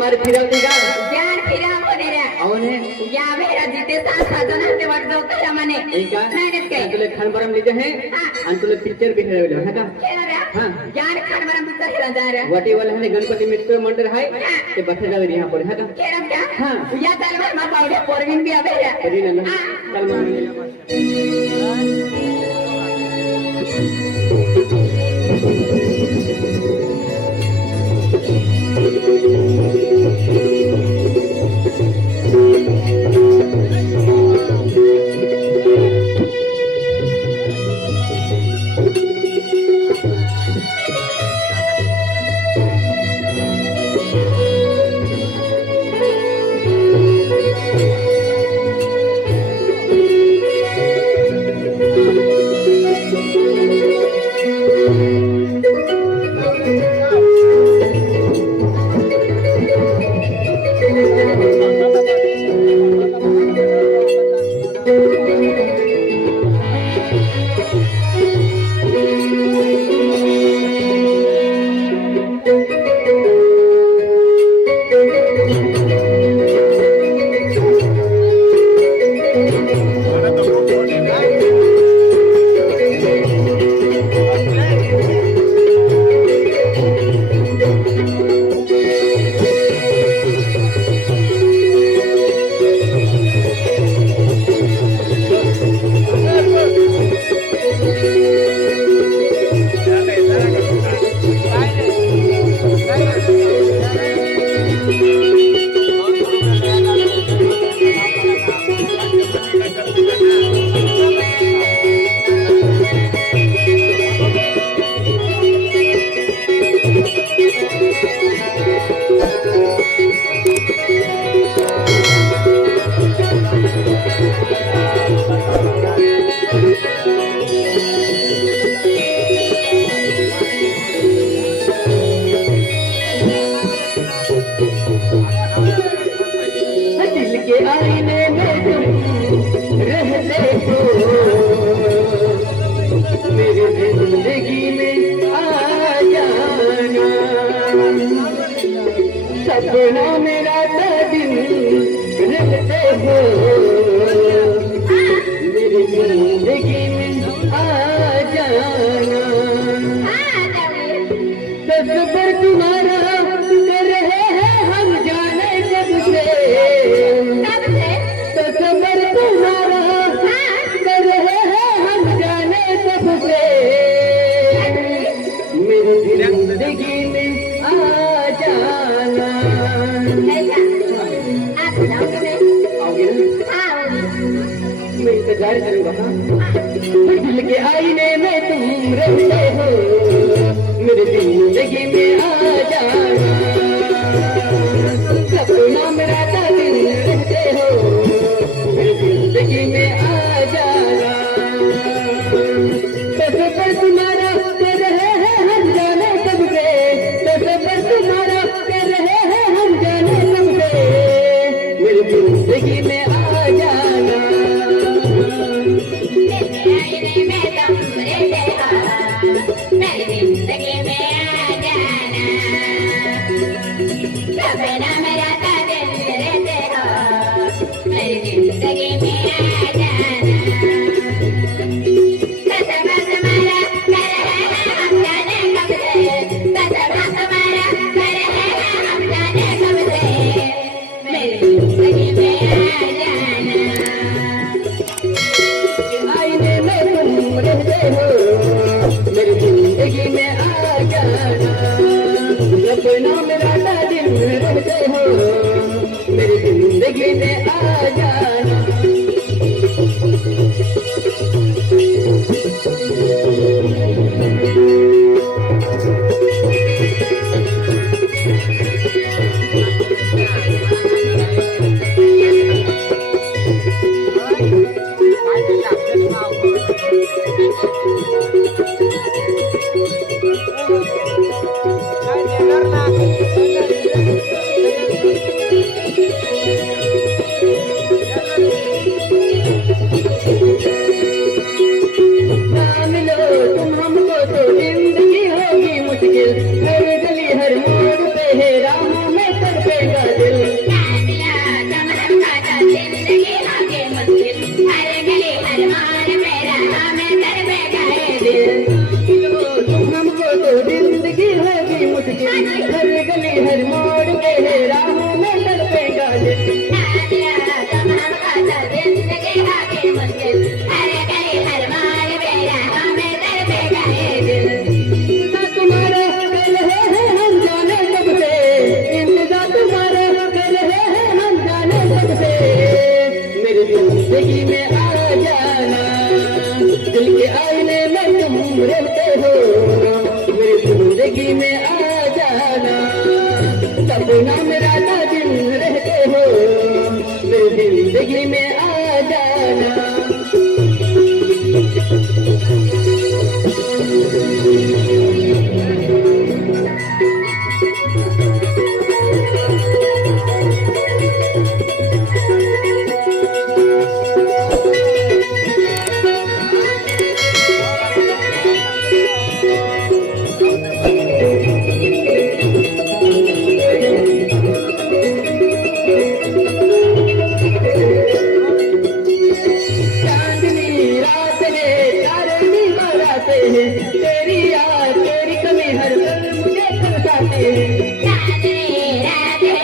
मारे फिरवते का ज्ञान फिरावणे रे అవునే या वेळा जिथे सात साधन ते वाट जाऊ का मने एका नाही काय तुला खानबरम लिजे है आणि तुला पिक्चर भी ठरवलं है का केला रे हां ज्ञान खानवर पिक्चर खेळा जा रे वाटी वाला है गणपति मित्र मंदिर है ते बठेगा यहाँ पर है का केला क्या हां या तलवार मा पावडे पोरविन बी आवे रे कधी ना चल मग सपना मेरा दिन रहते हो मेरी जिंदगी में आ जाना तस्वर तुम्हारा कर रहे हैं हम जाने कब से तस्वर तुम्हारा कर रहे हैं हम जाने कब से मेरी जिंदगी में आ जाना मैं इंतजार करूंगा दिल के आईने में तुम रहते हो मेरी जिंदगी में आ जाना सपना मेरा दिन रहते हो मेरी जिंदगी में आ जाना तस्वर तुम्हारा कर रहे हैं हम जाने कब से तस्वर तुम्हारा कर रहे हैं हम जाने कब से मेरी जिंदगी में आ जाना आईने में तुम रहते हो मेरी जिंदगी में आ जाना सपना मेरा दिन रहते हो मेरी जिंदगी में आ जाना हर गली हर मोड़ पे है राहों में तड़पे सपना में रात दिन रहते हो मेरी जिंदगी में आ जाना तेरी याद तेरी कमी हर पल मुझे तरसाती है राधे राधे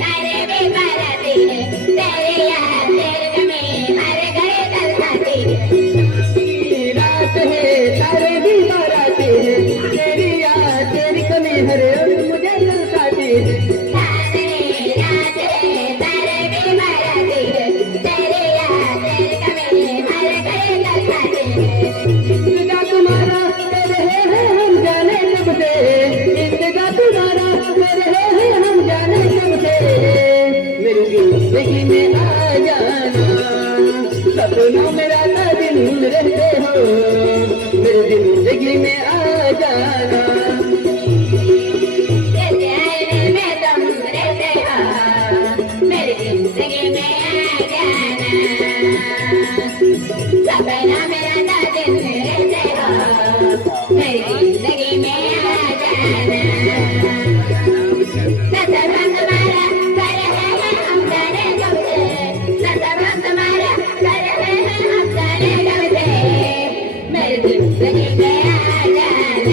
तारे भी बराती है तेरे याद तेरे गमे हर घड़ी तरसाती है रात है तारे भी बाराती है तेरी याद तेरी कमी हर पल मुझे तरसाती है राधे राधे तारे भी बराती है तेरे याद तेरे गमे हर घड़ी तरसाती है इंतजार तुम्हारा कर रहे हैं हम जाने कब से इंतजार तुम्हारा कर रहे हैं हम जाने कब से मेरी जिंदगी में आ जाना सपनों में रात दिन रहते हो मेरी जिंदगी में आ जाना जैसे आईने में तुम रहते हो मेरी जिंदगी में आ जाना सपना मेरा ना दिन रहते हो मेरी जिंदगी में आ जाना नजर तुम्हारा कर रहे हैं हम जाने कब से नजर तुम्हारा कर रहे हैं हम जाने कब से मेरी जिंदगी में आ जाना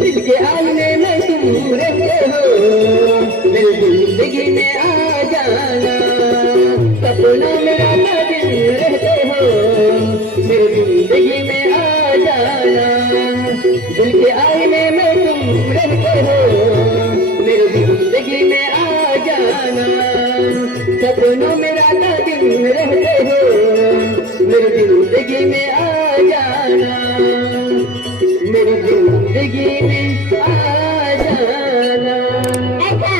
दिल के आईने में तुम रहते हो मेरी जिंदगी में आ जाना सपना मेरा ना दिन रहते हो मेरी जिंदगी में आ जाना दिल के आईने में तुम रहते हो मेरी जिंदगी में आ जाना सपनों में रात दिन रहते हो मेरी जिंदगी में आ जाना मेरी जिंदगी में आ जाना ऐसा